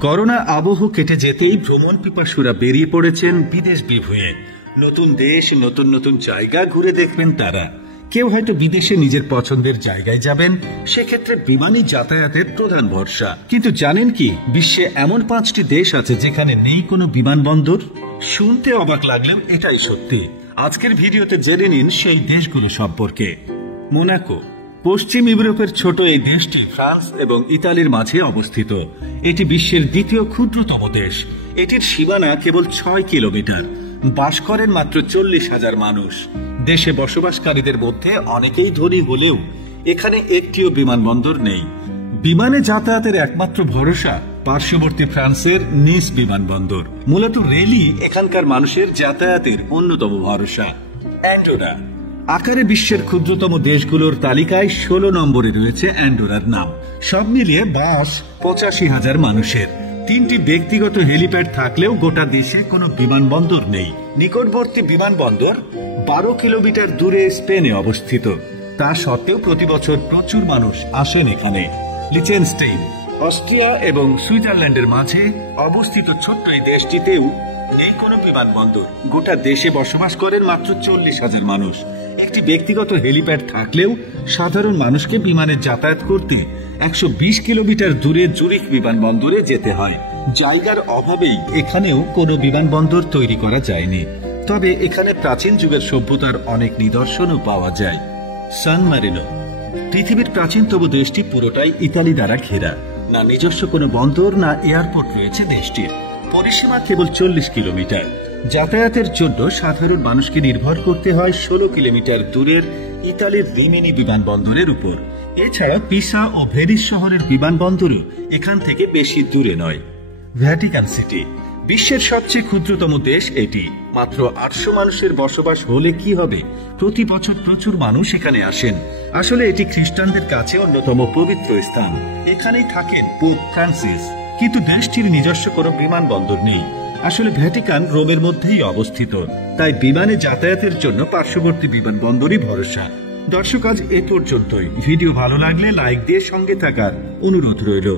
Corona আবহ কেটে যেতেই ভ্রমণ পিপাসুরা বেরিয়ে পড়েছেন বিদেশ বিভুঁয়ে। নতুন দেশ, নতুন নতুন জায়গা ঘুরে দেখবেন তারা। কেউ হয়তো বিদেশে নিজের পছন্দের জায়গায় যাবেন, সেক্ষেত্রে বিমানি যাতায়াতের প্রধান ভরসা। কিন্তু জানেন কি, বিশ্বে এমন 5টি দেশ আছে যেখানে নেই কোনো বিমানবন্দর। শুনতে অবাক লাগলেও এটাই সত্যি। আজকের ভিডিওতে জেনে নিন সেই দেশগুলো সম্পর্কে। মোনাকো পশ্চিম ইউরোপের ছোট এই দেশটি ফ্রান্স এবং ইতালির মাঝে অবস্থিত। এটি বিশ্বের দ্বিতীয় ক্ষুদ্রতম দেশ। এটির সীমানা কেবল 6 কিলোমিটার। বাস করেন মাত্র 40,000 মানুষ। দেশে বসবাসকারীদের মধ্যে অনেকেই ধনী হলেও এখানে একটিও বিমানবন্দর নেই। বিমানে যাতায়াতের একমাত্র ভরসা পার্শ্ববর্তী ফ্রান্সের নিস বিমানবন্দর। মূলত রেলই এখানকার মানুষের যাতায়াতের অন্যতম ভরসা। অ্যান্ডোরা আকারে বিশ্বের ক্ষুদ্রতম দেশগুলোর তালিকায় 16 নম্বরে রয়েছে অ্যান্ডোরার নাম। সব মিলিয়ে বাস 85,000 মানুষের। 3টি ব্যক্তিগত হেলিপ্যাড থাকলেও গোটা দেশে কোনো বিমানবন্দর নেই। নিকটবর্তী বিমানবন্দর 12 কিলোমিটার দূরে স্পেনে অবস্থিত। তা সত্ত্বেও প্রতি বছর প্রচুর মানুষ আসেন এখানে। লিচেনস্টেইন অস্ট্রিয়া এবং সুইজারল্যান্ডের মাঝে অবস্থিত ছোট্ট এই দেশটিতেও এই কোনো বিমানবন্দর। গোটা দেশে বসবাস করেন মাত্র 40,000 মানুষ। একটি ব্যক্তিগত হেলিপ্যাড থাকলেও সাধারণ মানুষকে বিমানে যাতায়াত করতে 120 কিলোমিটার দূরে জুরিখ বিমানবন্দরে যেতে হয়। জায়গার অভাবেই এখানেও কোনো বিমানবন্দর তৈরি করা যায়নি। তবে এখানে প্রাচীন যুগের সভ্যতার অনেক নিদর্শনও পাওয়া যায়। সান মারিনো পৃথিবীর প্রাচীনতম দেশটি পুরোটাই ইতালি দ্বারা ঘেরা। না নিজস্ব কোনো বন্দর, না এয়ারপোর্ট রয়েছে দেশটির। পরিসীমা কেবল 40 কিলোমিটার। যাতায়াতের জন্য সাধারণ মানুষকে নির্ভর করতে হয় 16 কিলোমিটার দূরের ইতালির রিমিনি বিমানবন্দরের উপর। এছাড়া পিসা ও ভেনিস শহরের বিমানবন্দরও এখান থেকে বেশি দূরে নয়। ভ্যাটিকান সিটি বিশ্বের সবচেয়ে ক্ষুদ্রতম দেশ এটি। মাত্র 800 মানুষের বসবাস হলে কি হবে, প্রতি বছর প্রচুর মানুষ এখানে আসেন। আসলে এটি খ্রিস্টানদের কাছে অন্যতম পবিত্র স্থান। এখানেই থাকেন পোপ ফ্রান্সিস। কিন্তু দেশটির নিজস্ব কোনো বিমানবন্দর নেই। আসলে ভ্যাটিকান রোমের মধ্যেই অবস্থিত, তাই বিমানে যাতায়াতের জন্য পার্শ্ববর্তী বিমানবন্দরই ভরসা। দর্শক, আজ এ পর্যন্তই। ভিডিও ভালো লাগলে লাইক দিয়ে সঙ্গে থাকার অনুরোধ রইল।